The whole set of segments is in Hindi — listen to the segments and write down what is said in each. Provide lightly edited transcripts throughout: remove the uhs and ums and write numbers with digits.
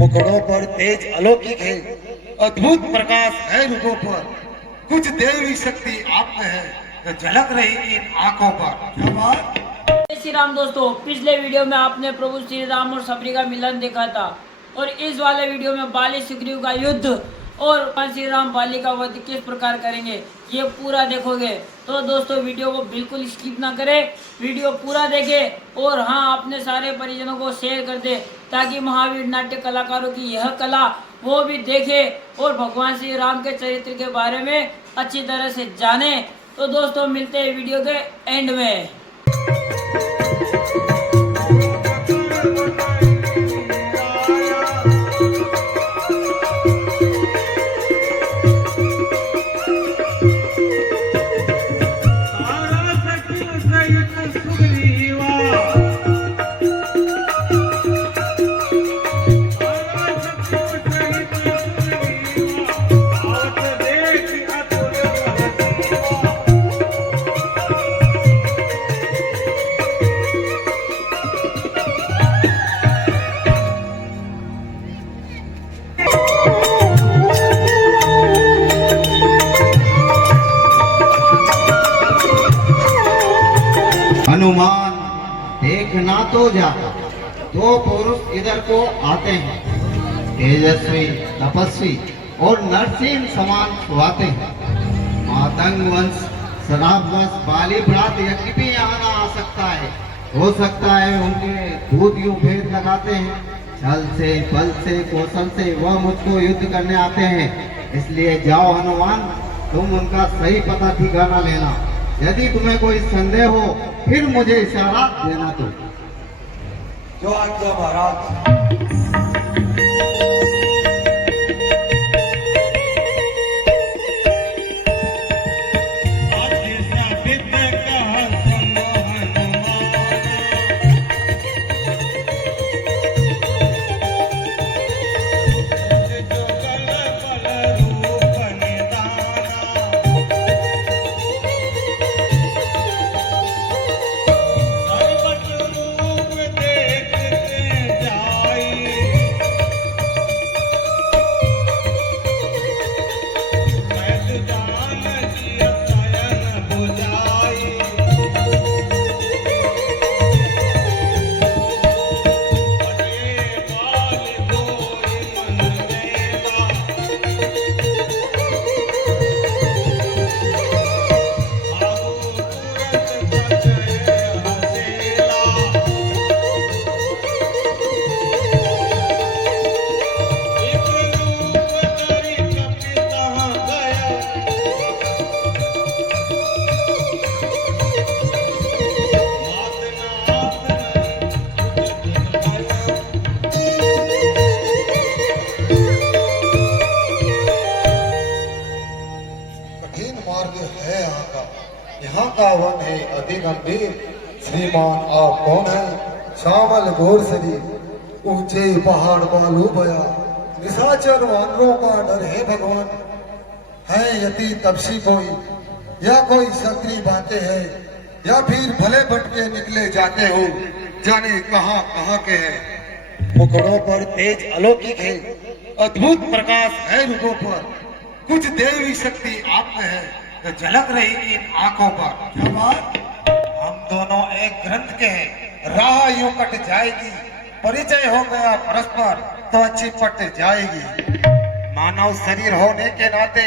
मुखड़ों पर तेज अलौकिक है, अद्भुत प्रकाश है रुखों पर, कुछ देवी शक्ति आप में है जो झलक रही इन आंखों पर। क्या बात। जय श्री राम दोस्तों, पिछले वीडियो में आपने प्रभु श्री राम और सबरी का मिलन देखा था और इस वाले वीडियो में बाली सुग्रीव का युद्ध और भगवान श्री राम बाली का वध किस प्रकार करेंगे ये पूरा देखोगे। तो दोस्तों वीडियो को बिल्कुल स्किप ना करें, वीडियो पूरा देखें और हाँ अपने सारे परिजनों को शेयर कर दे ताकि महावीर नाट्य कलाकारों की यह कला वो भी देखे और भगवान श्री राम के चरित्र के बारे में अच्छी तरह से जाने। तो दोस्तों मिलते हैं वीडियो के एंड में। हनुमान देखना तो जा, दो पुरुष इधर को आते हैं, तेजस्वी तपस्वी और नरसिंह समान सुहाते हैं। मातंग वंश शराबवश बाली प्रात यज्ञ भी यहाँ ना आ सकता है। हो सकता है उनके दूध यूं भेद लगाते हैं, छल से बल से कौशल से वह मुझको युद्ध करने आते हैं। इसलिए जाओ हनुमान, तुम उनका सही पता ठिकाना लेना। यदि तुम्हें कोई संदेह हो फिर मुझे इशारा देना। तो जो आज्ञा महाराज। यहाँ का वन है अति गंभीर। श्रीमान आप कौन है? श्यामल घोर शरीर, ऊंचे पहाड़ बालू बया, निशाचर वानरों का डर है भगवान। है यति तपसी कोई या कोई क्षत्रिय बातें है या फिर भले भटके निकले जाते हो, जाने कहाँ कहाँ के हैं। मुखड़ों पर तेज अलौकिक है, अद्भुत प्रकाश है रुखों पर, कुछ देवी शक्ति आप में है जो झलक रही इन आंखों पर। क्या बात। हम दोनों एक ग्रंथ के हैं, राह यूं कट जाएगी, परिचय हो गया परस्पर तो अच्छी पट जाएगी। मानव शरीर होने के नाते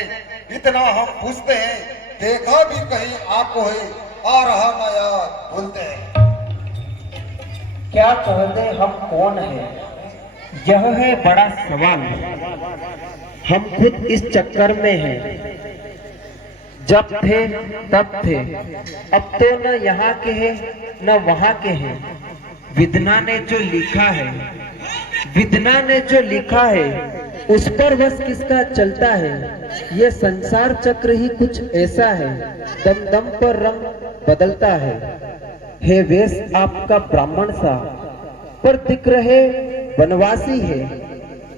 इतना हम पूछते हैं, देखा भी कहीं आपको है, आ रहा ना याद भूलते हैं। क्या कहते हम कौन है, यह है बड़ा सवाल। हम खुद इस चक्कर में हैं, जब थे तब थे, अब तो न यहाँ के हैं न वहाँ के हैं। विधना ने जो लिखा है, विधना ने जो लिखा है उस पर बस किसका चलता है। ये संसार चक्र ही कुछ ऐसा है, दम दम पर रंग बदलता है वेश आपका ब्राह्मण सा पर दिख रहे वनवासी है।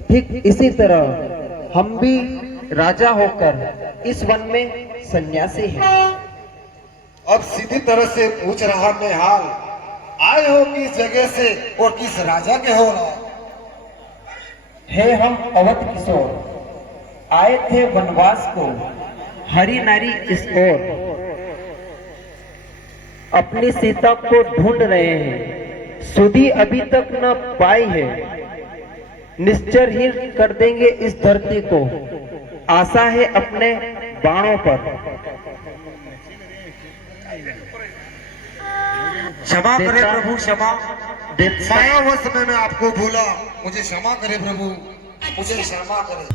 ठीक इसी तरह हम भी राजा होकर इस वन में सन्यासी हैं। अब सीधी तरह से पूछ रहा मैं हाल, आए हो किस जगह से और किस राजा के हो रहा? हे हम अवध किशोर आए थे वनवास को हरी नारी इस ओर, अपनी सीता को ढूंढ रहे हैं सुधी अभी तक न पाई है, निश्चरहीन कर देंगे इस धरती को आशा है अपने बाणों पर। क्षमा करे प्रभु क्षमा, मायावश में मैं आपको भूला, मुझे क्षमा करे प्रभु, मुझे क्षमा करे।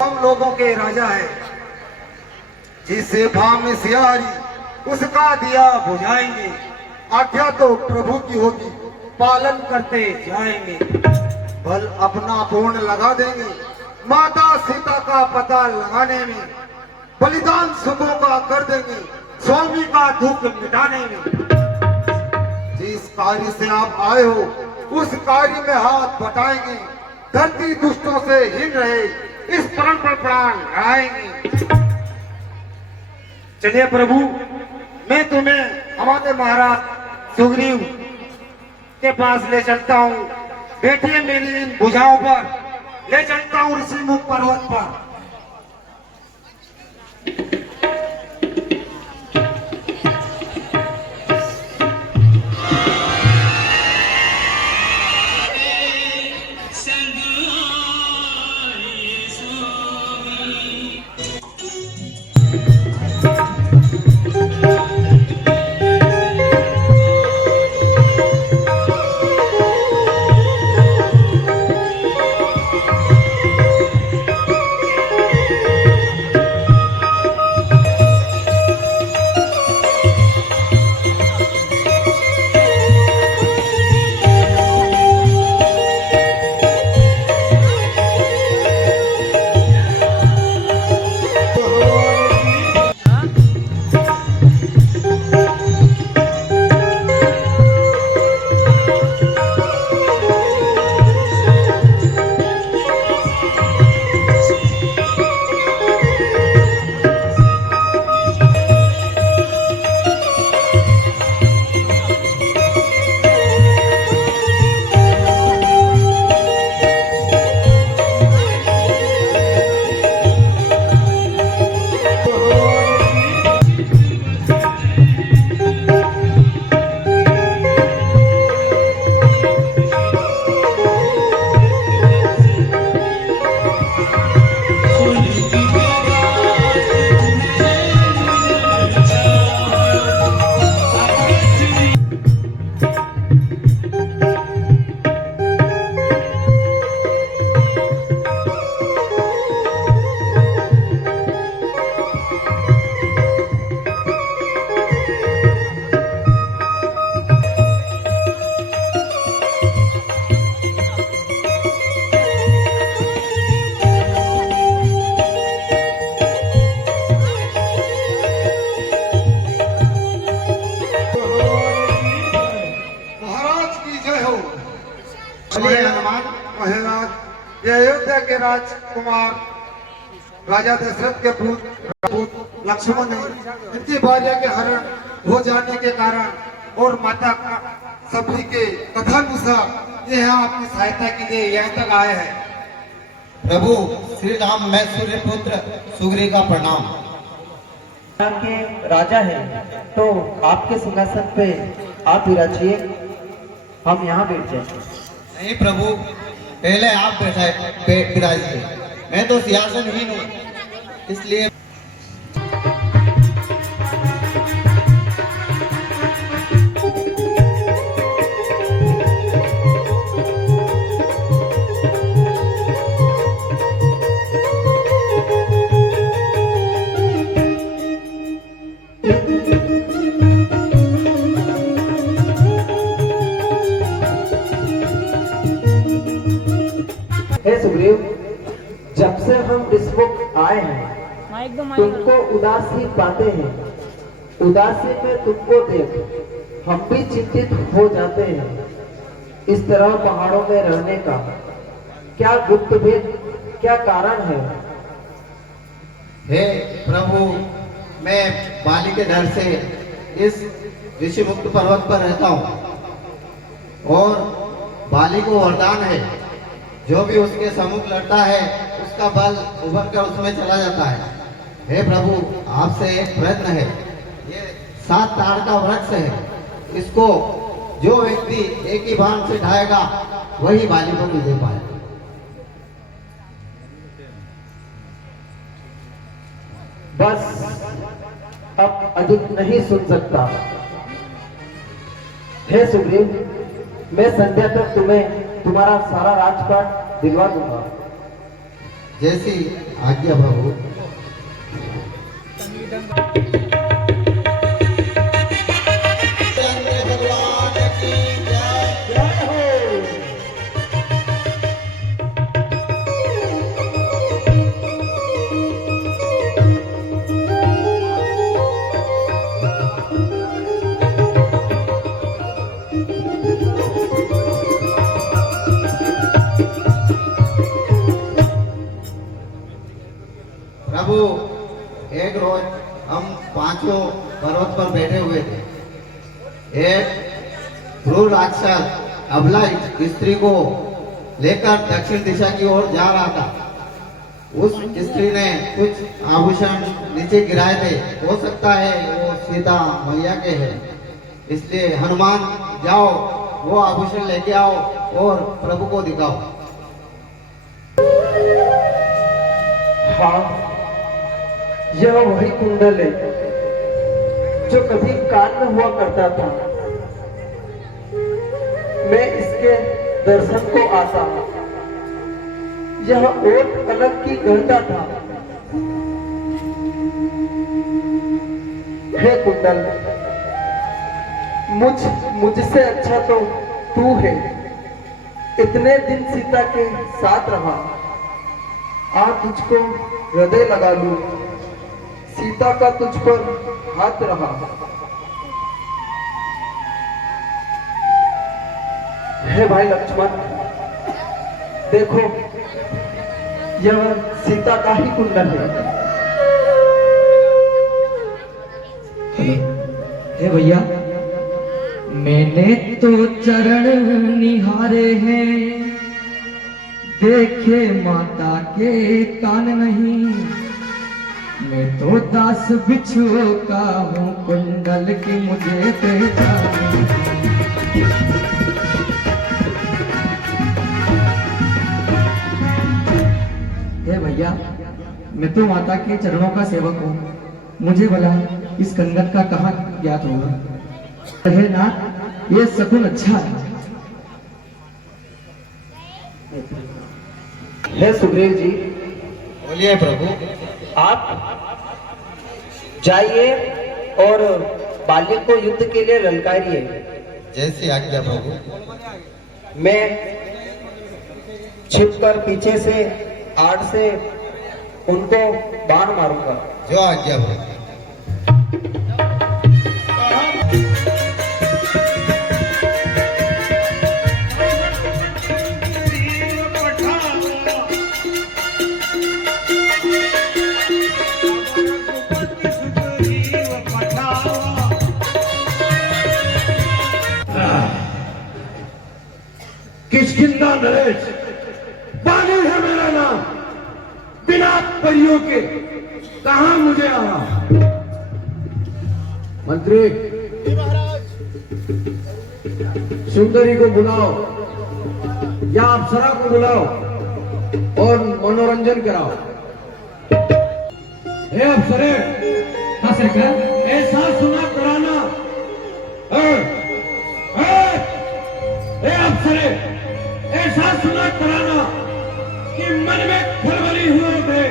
हम लोगों के राजा है, जिसे भाव में सियारी उसका दिया बुझाएंगे, आज्ञा तो प्रभु की होगी पालन करते जाएंगे, बल अपना पूर्ण लगा देंगे माता सीता का पता लगाने में, बलिदान सुखों का कर देंगे स्वामी का दुख मिटाने में। जिस कार्य से आप आए हो उस कार्य में हाथ बटाएंगे, धरती दुष्टों से हिन रहे इस प्राण पर प्राण लगाएंगे। चलिए प्रभु, मैं तुम्हें हमारे महाराज सुग्रीव के पास ले चलता हूँ, बैठिए मेरी इन भुजाओं पर, ले चलता हूँ ऋषि मुख पर्वत पर। महाराज, ये अयोध्या के राजकुमार राजा दशरथ के पुत्र लक्ष्मण है, इनकी भार्या के हरण हो जाने के कारण और माता का सबरी के कथानुसार ये आपकी सहायता के लिए यहाँ तक आए हैं। प्रभु श्री राम, मैं सूर्य पुत्र सुग्रीव का प्रणाम। के राजा है तो आपके सिंहासन पे आप विराजिए, हम यहाँ बैठ जाए। नहीं प्रभु, पहले आप विराजिए, मैं तो सिंहासनहीन हूँ, इसलिए सुग्रीव, जब से हम ऋषमुख आए हैं तुमको उदास ही पाते हैं, उदासी में तुमको देख हम भी चिंतित हो जाते हैं। इस तरह पहाड़ों में रहने का क्या गुप्त भेद, क्या कारण है? हे प्रभु, मैं बाली के डर से इस ऋषि मुक्त पर्वत पर रहता हूँ और बाली को वरदान है, जो भी उसके सम्मुख लड़ता है उसका बल उभर कर उसमें चला जाता है। हे प्रभु, आपसे एक प्रश्न है। ये 7 ताड़ का वृक्ष है, इसको जो व्यक्ति एक ही बाण से ढाएगा वही बाली पर विजय पाएगा। बस अब अधिक नहीं सुन सकता। हे सुग्रीव, मैं संध्या तक तुम्हें तुम्हारा सारा राजपाट दिलवा दूंगा। जैसी आज्ञा प्रभु। प्रभु, एक रोज हम पांचों पर्वत पर बैठे हुए थे। एक क्रूर राक्षस अबला स्त्री को लेकर दक्षिण दिशा की ओर जा रहा था। उस स्त्री ने कुछ आभूषण नीचे गिराए थे, हो सकता है वो सीता मैया के हैं। इसलिए हनुमान, जाओ वो आभूषण लेके आओ और प्रभु को दिखाओ। हाँ, यह वही कुंडल है जो कभी कान में हुआ करता था। मैं इसके दर्शन को आता। यह ओट अलग की गढ़ता था। हे कुंडल, मुझसे अच्छा तो तू है। इतने दिन सीता के साथ रहा, आज तुझको हृदय लगा लूं। सीता का तुझ पर हाथ रहा। हे भाई लक्ष्मण, देखो यह सीता का ही कुंडल है। हे भैया, मैंने तो चरण निहारे हैं, देखे माता के कान नहीं। मैं तो दास बिछुओं का हूँ, कुंडल की मुझे पहचान नहीं। हे भैया, मैं तो माता के चरणों का सेवक हूँ, मुझे भला इस कंगन का कहाँ ज्ञात होगा। है ना, ये शकुन अच्छा है। हे सुग्रीव जी, बोलिए प्रभु। आप जाइए और बाली को युद्ध के लिए ललकारिए। जैसी आज्ञा प्रभु। मैं छिपकर पीछे से आड़ से उनको बाण मारूंगा। जो आज्ञा प्रभु। किष्किंधा नरेश, बाली है मेरा नाम। बिना परियों के कहा मुझे आना। मंत्री, सुंदरी को बुलाओ या अप्सरा को बुलाओ और मनोरंजन कराओ। हे अप्सरे, हाँ सरकार, ऐसा सुना कराना। हे अप्सरे, ऐसा सुना कराना कि मन में खलबली हुए थे।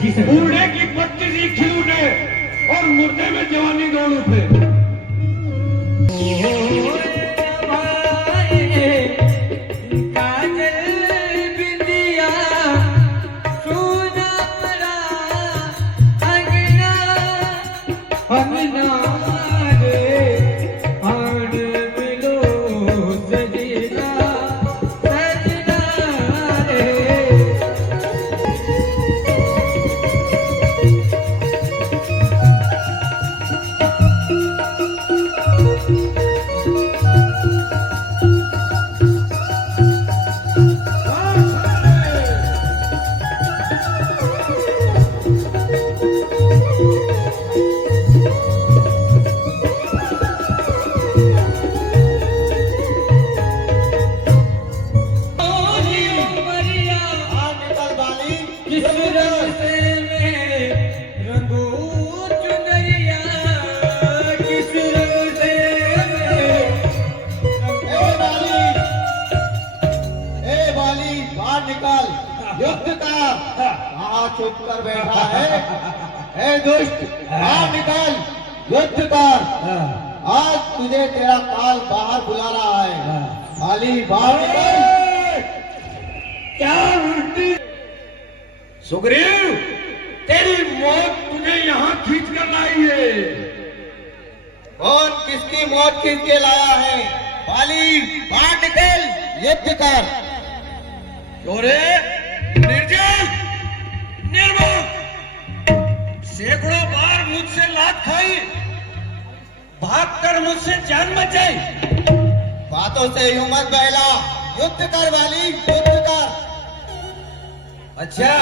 जी सर। बूढ़े की 25 खिल उठे और मुर्दे में जवानी दौड़ उठे। कहाँ चुप कर बैठा है? ए दुष्ट, बाहर निकल, युद्ध कर। आज तुझे तेरा काल बाहर बुला रहा है। बाली बाहर निकल। क्या उल्टी सुग्रीव, तेरी मौत तुझे यहाँ खींच कर लाई है। कौन किसकी मौत खींच के लाया है? बाली बाहर निकल, युद्ध कर। चोरे, निर्जल, निर्मम, सैकड़ों बार मुझसे लात खाई, भागकर मुझसे जान बचाई। बातों से यूं मत बहला, युद्ध कर बाली, युद्ध कर। अच्छा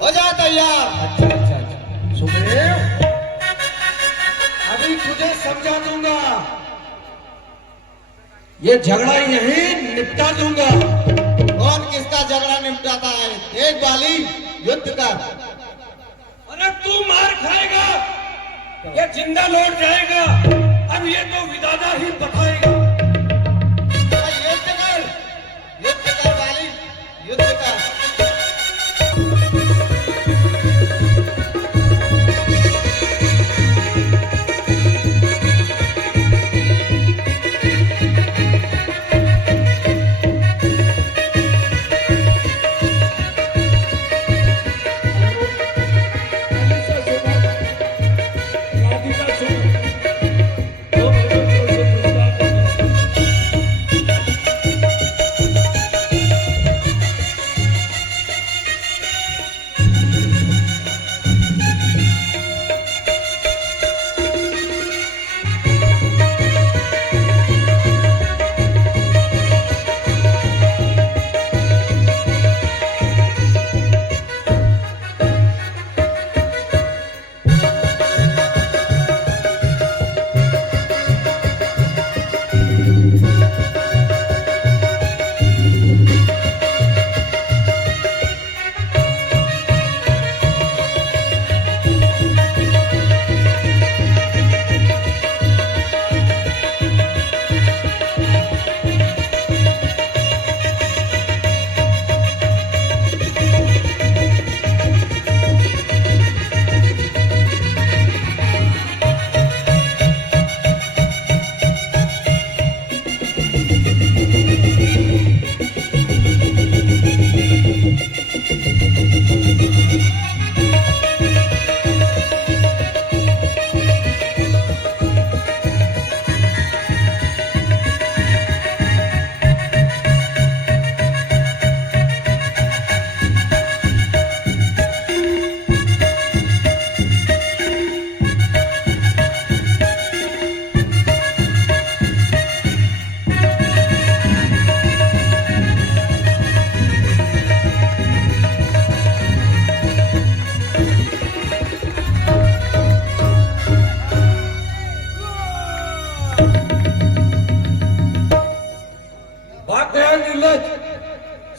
हो जा तैयार। अच्छा, सुग्रीव, अभी तुझे समझा दूंगा, ये झगड़ा यहीं निपटा दूंगा। कौन किसका झगड़ा निपटाता है? देख बाली, युद्ध कर। अरे तू मार खाएगा या जिंदा लौट जाएगा, अब ये तो विधाता ही बताएगा। युद्ध कर बाली, युद्ध कर।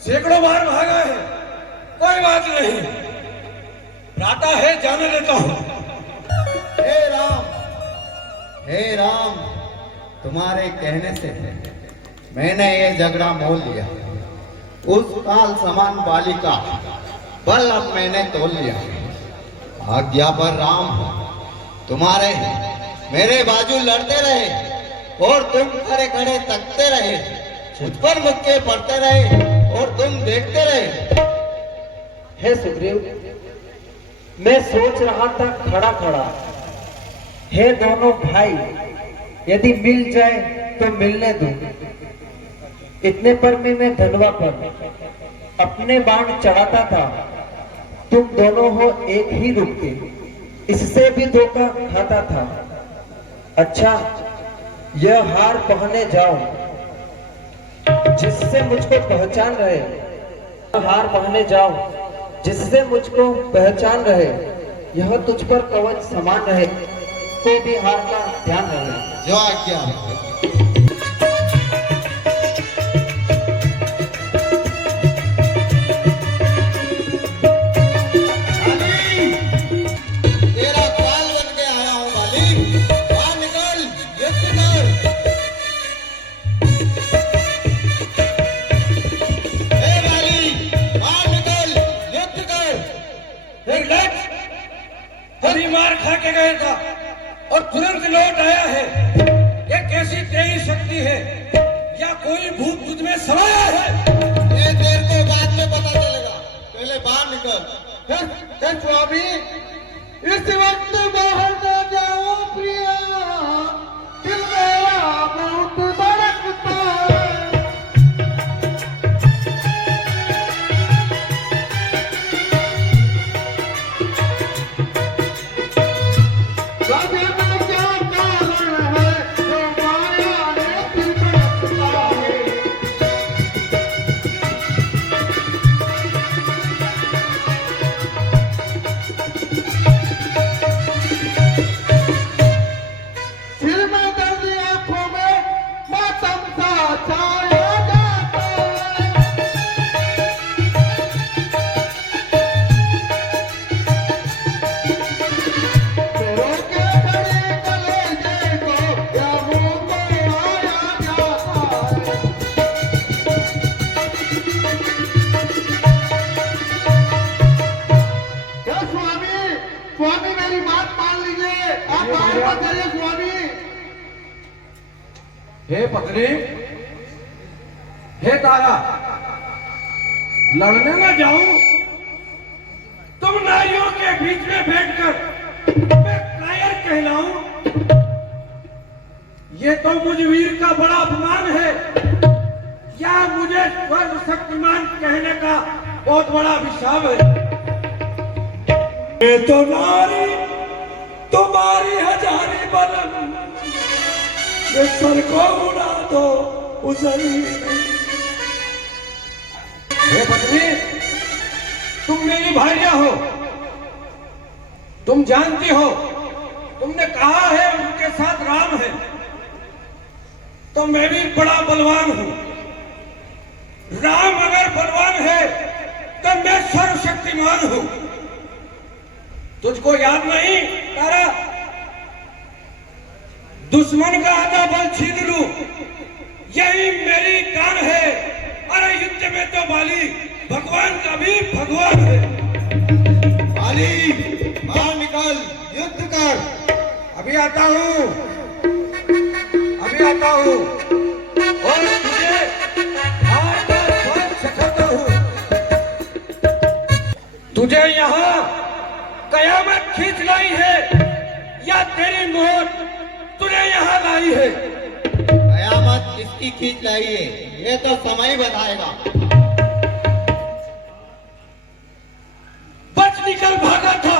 सैकड़ों बार भागा है, कोई बात नहीं, भ्राता है, जाने देता हूं। हे राम, तुम्हारे कहने से मैंने ये झगड़ा मोल लिया। उस काल समान बालिका बल अब मैंने तोल लिया। आज्ञा पर राम, तुम्हारे मेरे बाजू लड़ते रहे और तुम खड़े खड़े तकते रहे, मुझ पर मुक्के पड़ते रहे और तुम देखते रहे। हे सुग्रीव, मैं सोच रहा था खड़ा खड़ा, हे दोनों भाई, यदि मिल जाए तो मिलने दो। इतने पर में मैं धनवा पर अपने बाण चढ़ाता था, तुम दोनों हो एक ही रुक के, इससे भी धोखा खाता था। अच्छा, यह हार पहने जाओ जिससे मुझको पहचान रहे, हार पहने जाओ जिससे मुझको पहचान रहे, यह तुझ पर कवच समान रहे, कोई भी हार का ध्यान रहे। जो आज्ञा। तेरा काल बन के आया हूं बाली, बाहर निकल, युद्ध कर। हे बाली, बाहर निकल, करने गया था और तुरंत लौट आया है, ये कैसी तेरी शक्ति है या कोई भूत तुझ में समाया है? ये तेरे को बाद में पता चलेगा, पहले बाहर निकल। स्वामी, इस वक्त बाहर न जाओ प्रिया, दिल मेरा बहुत धड़कता है। स्वामी मेरी बात मान लीजिए, आप बाहर मत जाइए स्वामी। हे पत्नी, हे तारा, लड़ने न जाऊं, तुम नारियों के बीच में बैठकर मैं कायर कहलाऊं, ये तो मुझ वीर का बड़ा अपमान है या मुझे सर्वशक्तिमान कहने का बहुत बड़ा अभिशाप है? ये तो नारी तुम्हारी हजारी बलन, ये सर को उड़ा दो उजरी। हे पत्नी, तुम मेरी भार्या हो, तुम जानती हो, तुमने कहा है उनके साथ राम है, तो मैं भी बड़ा बलवान हूं। राम अगर बलवान है तो मैं सर्वशक्तिमान हूं। तुझको याद नहीं तारा, दुश्मन का आधा बल छीन लूं, यही मेरी कान है। अरे युद्ध में तो बाली भगवान का भी भगवान है। बाली, बाहर निकल, युद्ध कर। अभी आता हूं, अभी आता हूं और तुझे आज बात सिखाता हूं। तुझे यहाँ कयामत खींच लाई है या तेरी मौत तुझे यहाँ लाई है? कयामत किसकी खींच लाई है, ये तो समय बताएगा। बच निकल भागा था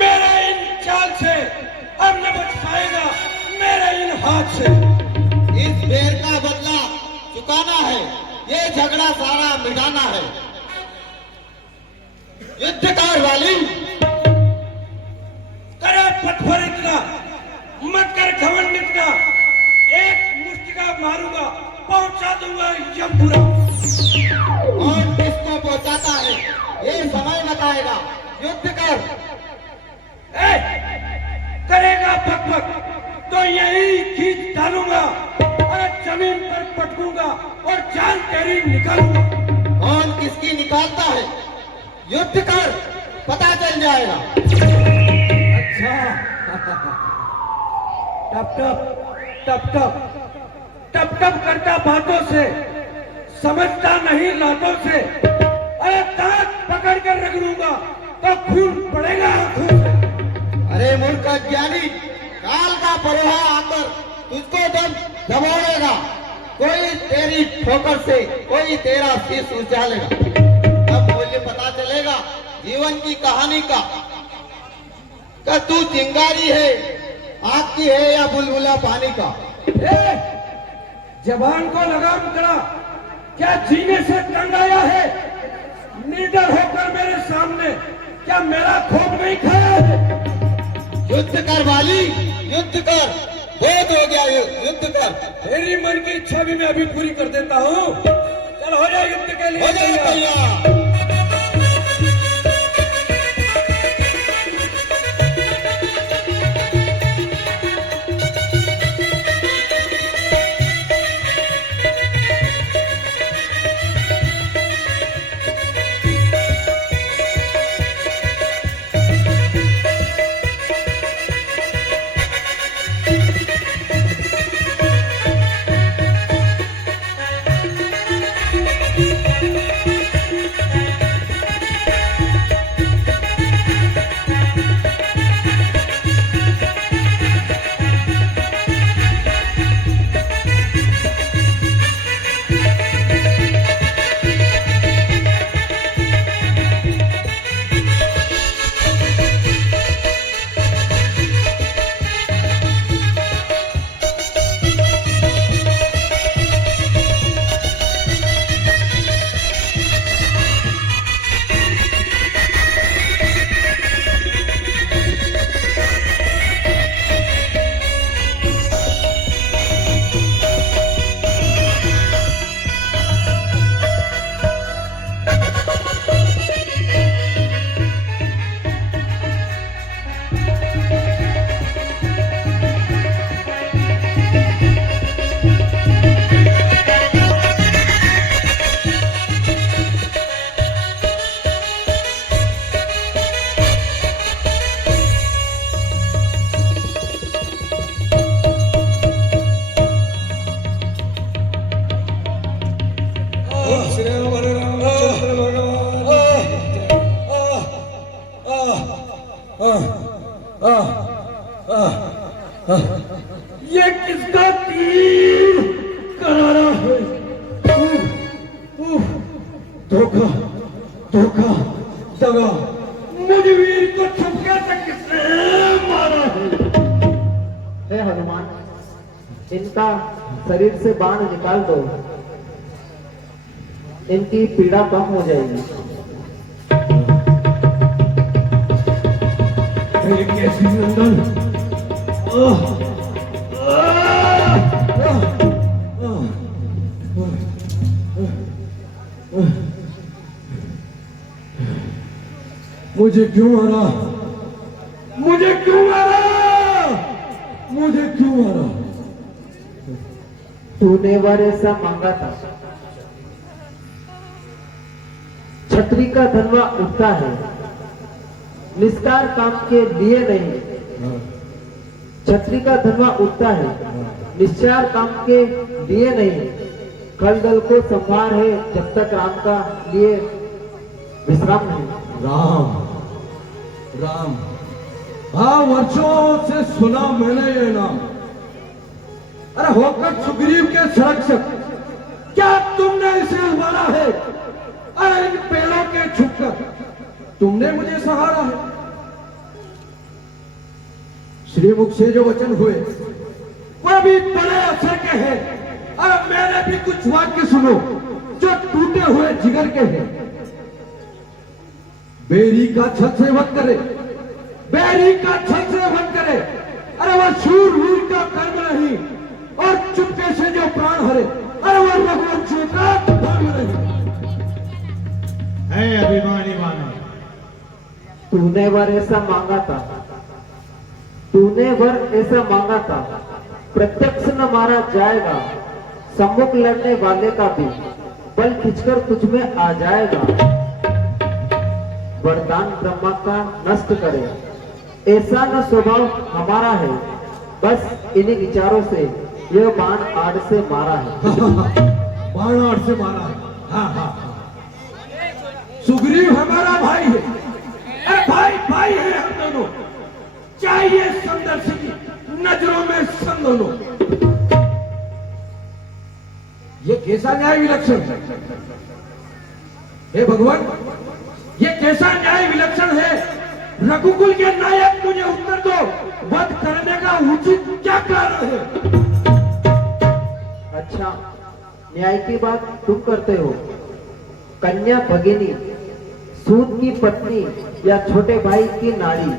मेरे इन चाल से, अब न बच पाएगा मेरे इन हाथ से। इस बेर का बदला चुकाना है, ये झगड़ा सारा मिटाना है। युद्ध कर वाली। करे पत्थर इतना मत कर घमंड इतना, एक मुष्टिका मारूंगा पहुंचा दूंगा यमपुरा। और किसको पहुंचाता है ये समय बताएगा। युद्ध कर। करेगा पक तो यही खींच डालूंगा और जमीन पर पटकूंगा और जान तेरी निकालूंगा। कौन किसकी निकालता है, युद्ध कर, पता चल जाएगा। अच्छा टप टप टप टप टप टप करता बातों से, समझता नहीं लातों से। अरे दांत पकड़ कर रगड़ूंगा तो खून पड़ेगा आंखों से। अरे मूर्ख अज्ञानी, काल का परोहा आकर तुझको दम दबाएगा। कोई तेरी ठोकर से कोई तेरा शीश उछालेगा, तब मूल्य पता चलेगा जीवन की कहानी का। क्या तू चिंगारी है, आग की है या बुलबुला पानी का? जबान को लगाम करा, क्या जीने से तंग आया है? निडर होकर मेरे सामने क्या मेरा खोप नहीं खाया है? युद्ध कर वाली, युद्ध कर, बहुत हो गया युद्ध कर। तेरी मन की इच्छा भी मैं अभी पूरी कर देता हूँ। चल हो जा युद्ध के लिए हो जाए तैयार। तैयार। ये किसका तीर करारा है? धोखा धोखा दगा, मुझ वीर को छुपके से किसने मारा है? हे हनुमान, इनका शरीर से बाण निकाल दो, इनकी पीड़ा कम हो जाएगी। मेरे कैसी नंदन, मुझे क्यों मारा? मुझे क्यों मारा? मुझे क्यों मारा? तूने वर ऐसा मांगा था। छतरी का धनवा उठता है, निस्कार काम के लिए नहीं। छतरी का धनवा उठता है, निस्कार काम के लिए नहीं। खल दल को संभार है जब तक राम का लिए विश्राम नहीं। राम राम, हाँ वर्षों से सुना मैंने ये नाम। अरे होकर सुग्रीव के संरक्षक, क्या तुमने इसे उबारा है? अरे इन पेड़ों के छुपकर तुमने मुझे सहारा है। श्रीमुख से जो वचन हुए वह भी बड़े असर के हैं। अरे मेरे भी कुछ वाक्य सुनो जो टूटे हुए जिगर के हैं। बेरी का छल से वध करे, बेरी का छल से वध करे। अरे वह शूरवीर का कर्म नहीं, और चुपके से जो प्राण हरे, अरे वह रघुवंशियों का धर्म नहीं। है अभिमानी माने, तूने वर ऐसा मांगा था, तूने वर ऐसा मांगा था। प्रत्यक्ष न मारा जाएगा, सम्मुख लड़ने वाले का भी बल खिंचकर तुझ में आ जाएगा। वरदान ब्रह्मा का नष्ट करे, ऐसा न स्वभाव हमारा है। बस इन्हीं विचारों से यह बाण आड़ से मारा है। बाण आड़ से मारा है। हाँ हाँ हाँ। सुग्रीव हमारा भाई है। अरे भाई भाई है हम दोनों, चाहिए संदर्श की नजरों में सन दोनों। ये कैसा न्याय विलक्षण है? हे भगवान, ये कैसा न्याय विलक्षण है? रघुकुल के नायक, मुझे उत्तर दो, वध करने का उचित क्या कारण है? अच्छा, न्याय की बात तुम करते हो। कन्या भगिनी, सूत की पत्नी या छोटे भाई की नारी,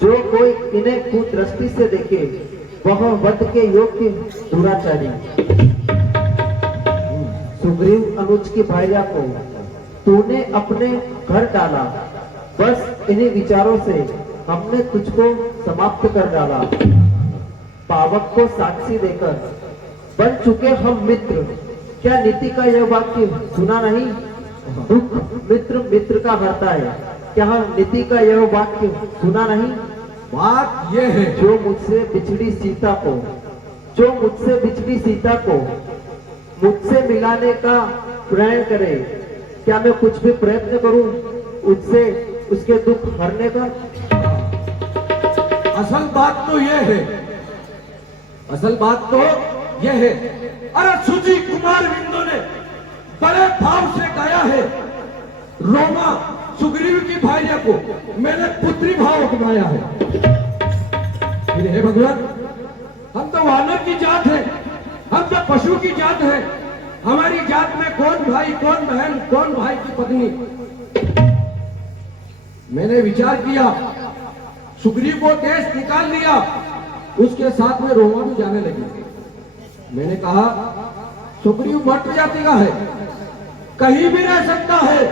जो कोई इन्हें कुदृष्टि से देखे वह वध के योग्य दुराचारी। सुग्रीव अनुज की भार्या को तूने अपने घर डाला, बस इन्हीं विचारों से हमने तुझको समाप्त कर डाला। पावक को साक्षी देकर बन चुके हम मित्र, क्या नीति का यह वाक्य सुना नहीं? दुख मित्र मित्र का हरता है, क्या नीति का यह वाक्य सुना नहीं? बात यह है, जो मुझसे बिछड़ी सीता को मुझसे मिलाने का प्रयाण करे, क्या मैं कुछ भी प्रयत्न करूं उससे उसके दुख हरने का? असल बात तो यह है, असल बात तो यह है। अरे सुजी कुमार बिंदु ने बड़े भाव से गाया है, रोमा सुग्रीव की भार्या को मैंने पुत्री भाव अपनाया है। फिर हे भगवान, हम तो वानर की जात है, हम तो पशु की जात है। हमारी जात में कौन भाई, कौन बहन, कौन भाई की पत्नी? मैंने विचार किया, सुग्रीव को देश निकाल दिया, उसके साथ में रोमा भी जाने लगी। मैंने कहा सुग्रीव मर्द जाति का है, कहीं भी रह सकता है,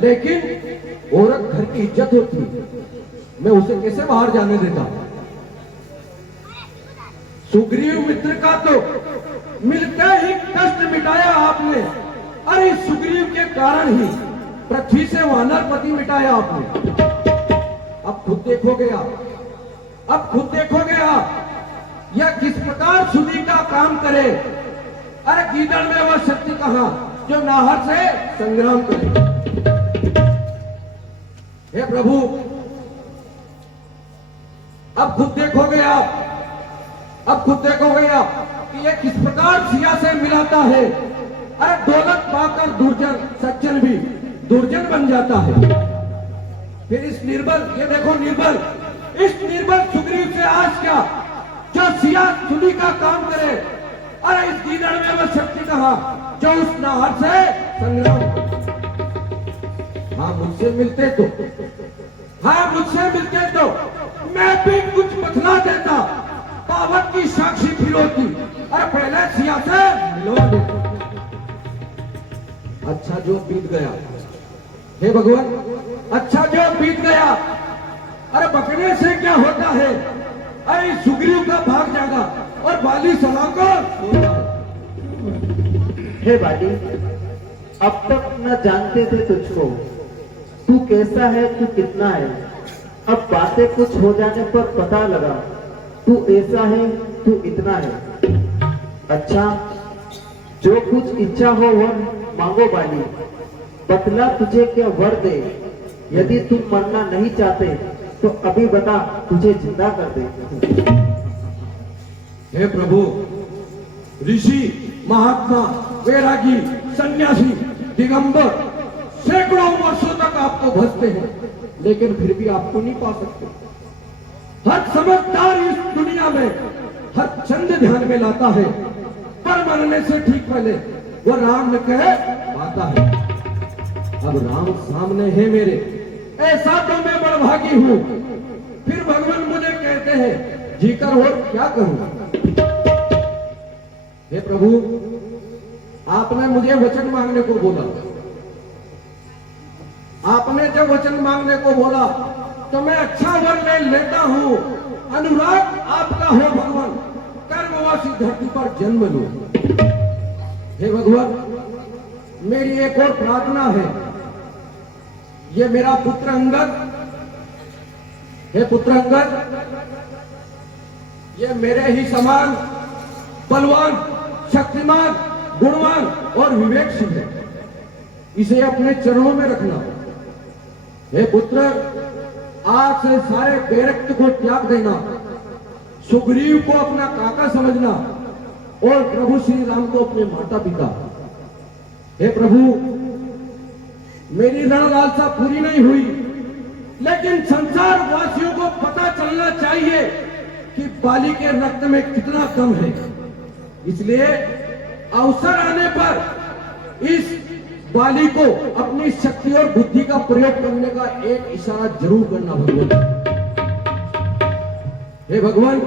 लेकिन औरत घर की इज्जत होती है, मैं उसे कैसे बाहर जाने देता? सुग्रीव मित्र का तो मिलते ही कष्ट मिटाया आपने। अरे सुग्रीव के कारण ही पृथ्वी से वानरपति मिटाया आपने। अब खुद देखोगे आप, अब खुद देखोगे आप, यह किस प्रकार सुधी का काम करे। अरे गीदड़ में वह शक्ति कहां जो नाहर से संग्राम करे। हे प्रभु, अब खुद देखोगे आप, अब खुद देखो भैया कि ये किस प्रकार सिया से मिलाता है। अरे दौलत पाकर दुर्जन सज्जन भी दुर्जन बन जाता है। फिर इस निर्बल, ये देखो निर्बल, इस निर्बल सुग्रीव से आज क्या, जो सिया सुनी का काम करे। अरे इस गीदड़ में वह शक्ति कहा जो उस नाहर से संग्राम। हाँ मुझसे मिलते तो, हाँ मुझसे मिलते तो मैं भी कुछ बतला देता। पावत की साक्षी फिर होती। अरे पहले सिया से मिलवा देता। अच्छा जो बीत गया, हे भगवान, अच्छा जो बीत गया। अरे बकने से क्या होता है। अरे सुग्रीव का भाग जाएगा और बाली सलाह को हे बाली, अब तक न जानते थे तुझको, तू कैसा है, तू कितना है। अब बातें कुछ हो जाने पर पता लगा, तू ऐसा है, तू इतना है। अच्छा, जो कुछ इच्छा हो वह मांगो बाली, बतला तुझे क्या वर दे। यदि तुम मरना नहीं चाहते तो अभी बता, तुझे जिंदा कर दे। हे प्रभु, ऋषि, महात्मा, वैरागी, सन्यासी, दिगंबर सैकड़ों वर्षों तक आपको भजते हैं, लेकिन फिर भी आपको नहीं पा सकते। हर समझदार इस दुनिया में हर चंद ध्यान में लाता है, पर मरने से ठीक पहले वो राम ने कहे पाता है। अब राम सामने है मेरे, ऐसा तो मैं बड़भागी हूं। फिर भगवान मुझे कहते हैं जीकर और क्या करूं। हे प्रभु, आपने मुझे वचन मांगने को बोला। आपने जब वचन मांगने को बोला तो मैं अच्छा वर ले लेता हूं। अनुराग आपका हो भगवान, कर्मवासी धरती पर जन्म लो। हे भगवान, मेरी एक और प्रार्थना है। ये मेरा पुत्र अंगद, हे पुत्र अंगद, ये मेरे ही समान बलवान, शक्तिमान, गुणवान और विवेकशील है। इसे अपने चरणों में रखना। हे पुत्र, आज से सारे बैरक्त को त्याग देना, सुग्रीव को अपना काका समझना और प्रभु श्री राम को अपने माता पिता। हे प्रभु, मेरी रण लालसा पूरी नहीं हुई, लेकिन संसार वासियों को पता चलना चाहिए कि बाली के रक्त में कितना दम है। इसलिए अवसर आने पर इस बाली को अपनी शक्ति और बुद्धि का प्रयोग करने का एक इशारा जरूर करना भगवान। हे भगवान,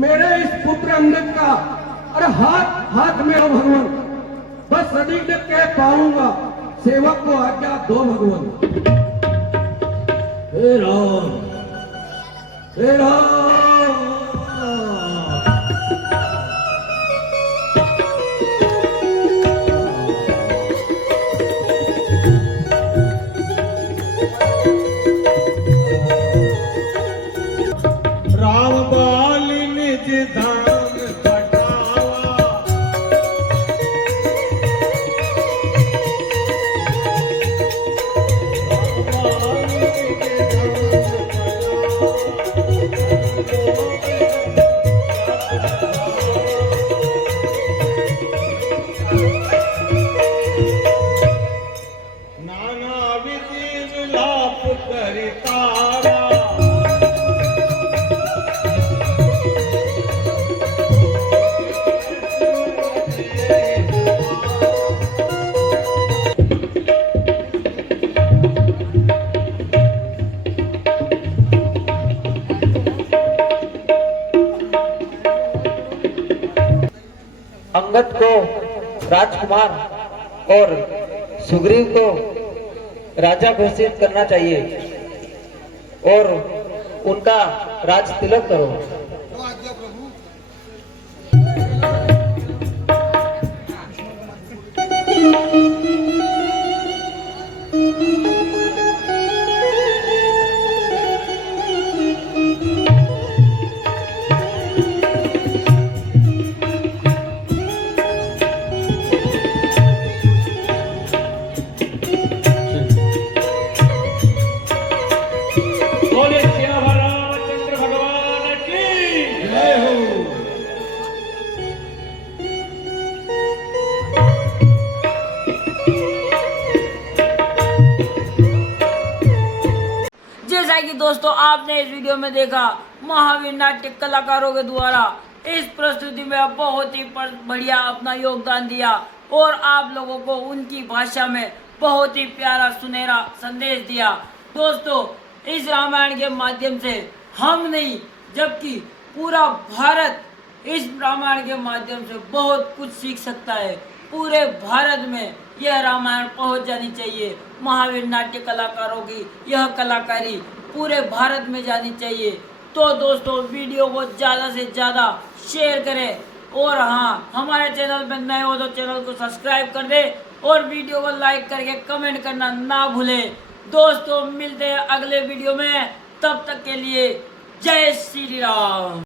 मेरे इस पुत्र अंगद का अरे हाथ हाथ में हो भगवान। बस सटीक कह पाऊंगा, सेवक को आज्ञा दो भगवान। हे राम, हे राम। राम बाली निज धाम पठावा, नाना विधि विलाप करि तारा। अंगद को राजकुमार और सुग्रीव को राजा घोषित करना चाहिए और उनका राज तिलक करो। बोले श्री रामचंद्र भगवान की दोस्तों आपने इस वीडियो में देखा महावीर नाट्य कलाकारों के द्वारा इस प्रस्तुति में बहुत ही बढ़िया अपना योगदान दिया और आप लोगों को उनकी भाषा में बहुत ही प्यारा सुनहरा संदेश दिया। दोस्तों इस रामायण के माध्यम से हम नहीं जबकि पूरा भारत इस रामायण के माध्यम से बहुत कुछ सीख सकता है। पूरे भारत में यह रामायण पहुंच जानी चाहिए। महावीर नाट्य कलाकारों की यह कलाकारी पूरे भारत में जानी चाहिए। तो दोस्तों वीडियो को ज़्यादा से ज़्यादा शेयर करें और हाँ हमारे चैनल पर नए हो तो चैनल को सब्सक्राइब कर दे और वीडियो को लाइक करके कमेंट करना ना भूलें। दोस्तों मिलते हैं अगले वीडियो में, तब तक के लिए जय श्री राम।